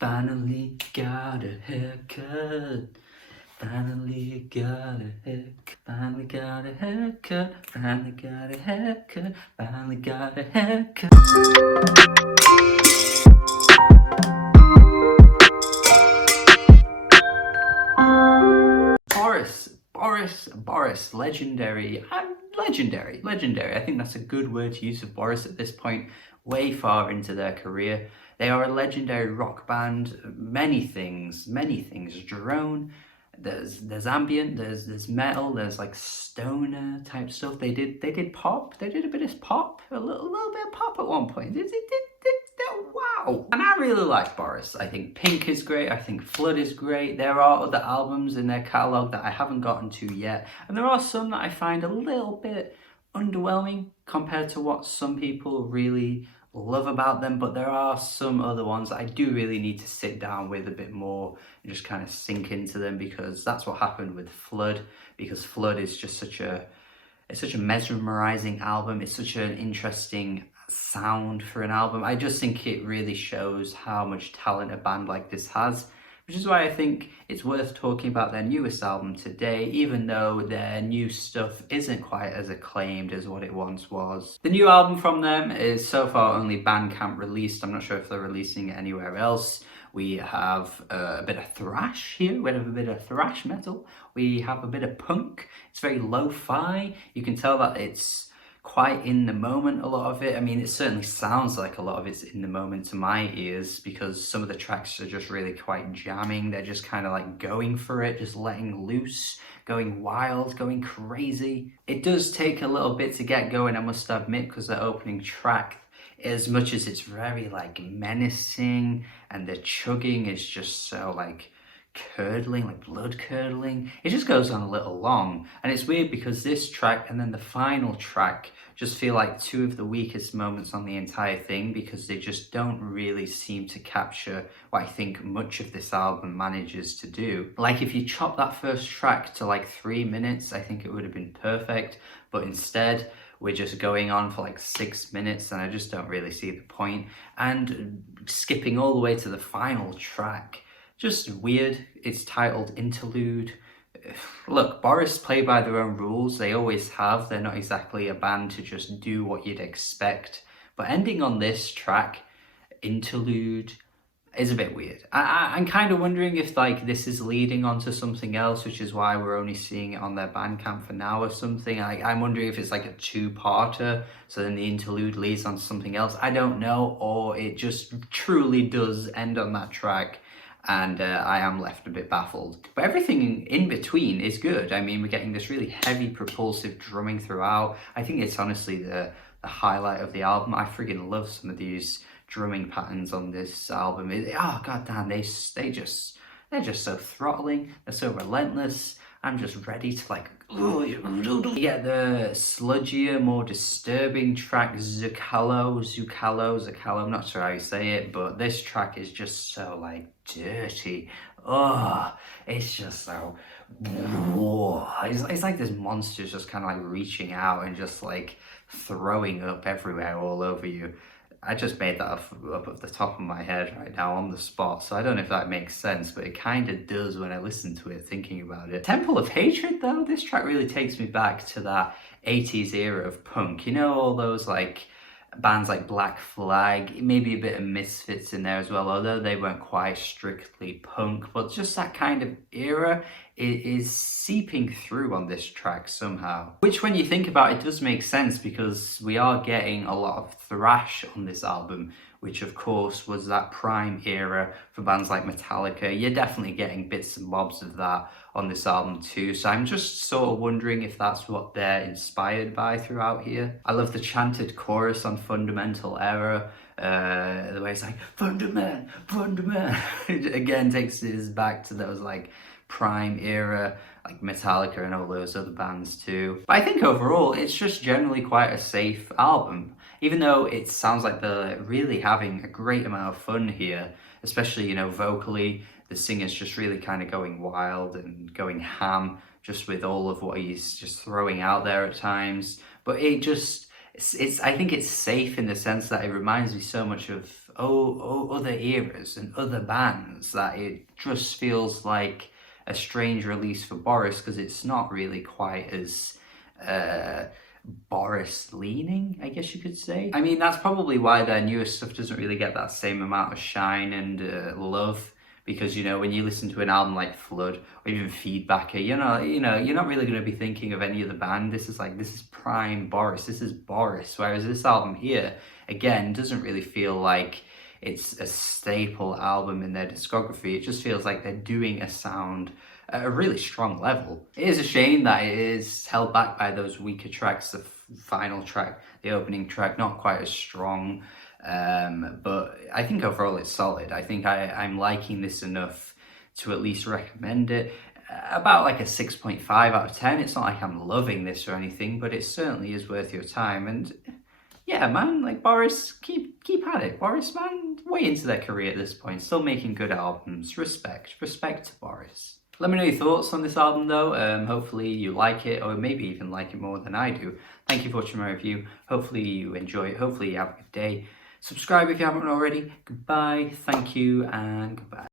Finally got a haircut. Finally got a haircut. Finally got a haircut. Finally got a haircut. Finally got a haircut. Boris, legendary. Legendary. I think that's a good word to use for Boris at this point, way far into their career. They are a legendary rock band, many things, drone. There's ambient, there's metal, there's like stoner type stuff. They did pop, they did a bit of pop, a little bit of pop at one point. Wow. And I really like Boris. I think Pink is great, I think Flood is great. There are other albums in their catalogue that I haven't gotten to yet, and there are some that I find a little bit underwhelming compared to what some people really love about them, but there are some other ones that I do really need to sit down with a bit more and just kind of sink into them, because that's what happened with Flood, because Flood is just such a mesmerizing album. It's such an interesting sound for an album. I just think it really shows how much talent a band like this has, which is why I think it's worth talking about their newest album today, even though their new stuff isn't quite as acclaimed as what it once was. The new album from them is so far only Bandcamp released. I'm not sure if they're releasing it anywhere else. We have a bit of thrash here, we have a bit of thrash metal, we have a bit of punk. It's very lo-fi. You can tell that it's quite in the moment, a lot of it. I mean, it certainly sounds like a lot of it's in the moment to my ears, because some of the tracks are just really quite jamming. They're just kind of like going for it, just letting loose, going wild, going crazy. It does take a little bit to get going, I must admit, because the opening track, as much as it's very like menacing and the chugging is just so like curdling, like blood curdling, it just goes on a little long. And it's weird because this track and then the final track just feel like two of the weakest moments on the entire thing, because they just don't really seem to capture what I think much of this album manages to do. Like if you chop that first track to like 3 minutes, I think it would have been perfect, but instead we're just going on for like 6 minutes, and I just don't really see the point. And skipping all the way to the final track, just weird. It's titled Interlude. Look, Boris play by their own rules. They always have. They're not exactly a band to just do what you'd expect. But ending on this track, Interlude, is a bit weird. I'm kind of wondering if like this is leading on to something else, which is why we're only seeing it on their Bandcamp for now or something. I'm wondering if it's like a two-parter, so then the interlude leads on to something else. I don't know, or it just truly does end on that track, and I am left a bit baffled. But everything in between is good. I mean, we're getting this really heavy propulsive drumming throughout. I think it's honestly the highlight of the album. I friggin' love some of these drumming patterns on this album. Oh god damn, they're just so throttling, they're so relentless. I'm just ready to like you get the sludgier, more disturbing track Zerkalo, I'm not sure how you say it, but this track is just so like dirty. Oh, it's just so it's like this monster's just kind of like reaching out and just like throwing up everywhere all over you. I just made that up at the top of my head right now on the spot, so I don't know if that makes sense, but it kind of does when I listen to it, thinking about it. Temple of Hatred, though, this track really takes me back to that 80s era of punk. You know, all those like bands like Black Flag, maybe a bit of Misfits in there as well, although they weren't quite strictly punk, but just that kind of era is seeping through on this track somehow. Which, when you think about it, does make sense, because we are getting a lot of thrash on this album, which of course was that prime era for bands like Metallica. You're definitely getting bits and bobs of that on this album too, so I'm just sort of wondering if that's what they're inspired by throughout here. I love the chanted chorus on Fundamental Error, the way it's like, Fundament, it again takes us back to those like prime era, like Metallica and all those other bands too. But I think overall it's just generally quite a safe album, even though it sounds like they're really having a great amount of fun here, especially, you know, vocally. The singer's just really kind of going wild and going ham just with all of what he's just throwing out there at times. But it just, I think it's safe in the sense that it reminds me so much of other eras and other bands that it just feels like a strange release for Boris, because it's not really quite as Boris leaning, I guess you could say. I mean, that's probably why their newest stuff doesn't really get that same amount of shine and love. Because, you know, when you listen to an album like Flood or even Feedbacker, you're not really going to be thinking of any other band. This is prime Boris. This is Boris. Whereas this album here, again, doesn't really feel like it's a staple album in their discography. It just feels like they're doing a sound at a really strong level. It is a shame that it is held back by those weaker tracks. The final track, the opening track, not quite as strong. But I think overall it's solid. I think I'm liking this enough to at least recommend it. About like a 6.5 out of 10. It's not like I'm loving this or anything, but it certainly is worth your time. And yeah, man, like Boris, keep at it. Boris, man, way into their career at this point, still making good albums. Respect to Boris. Let me know your thoughts on this album though. Hopefully you like it, or maybe even like it more than I do. Thank you for watching my review. Hopefully you enjoy it. Hopefully you have a good day. Subscribe if you haven't already. Goodbye, thank you, and goodbye.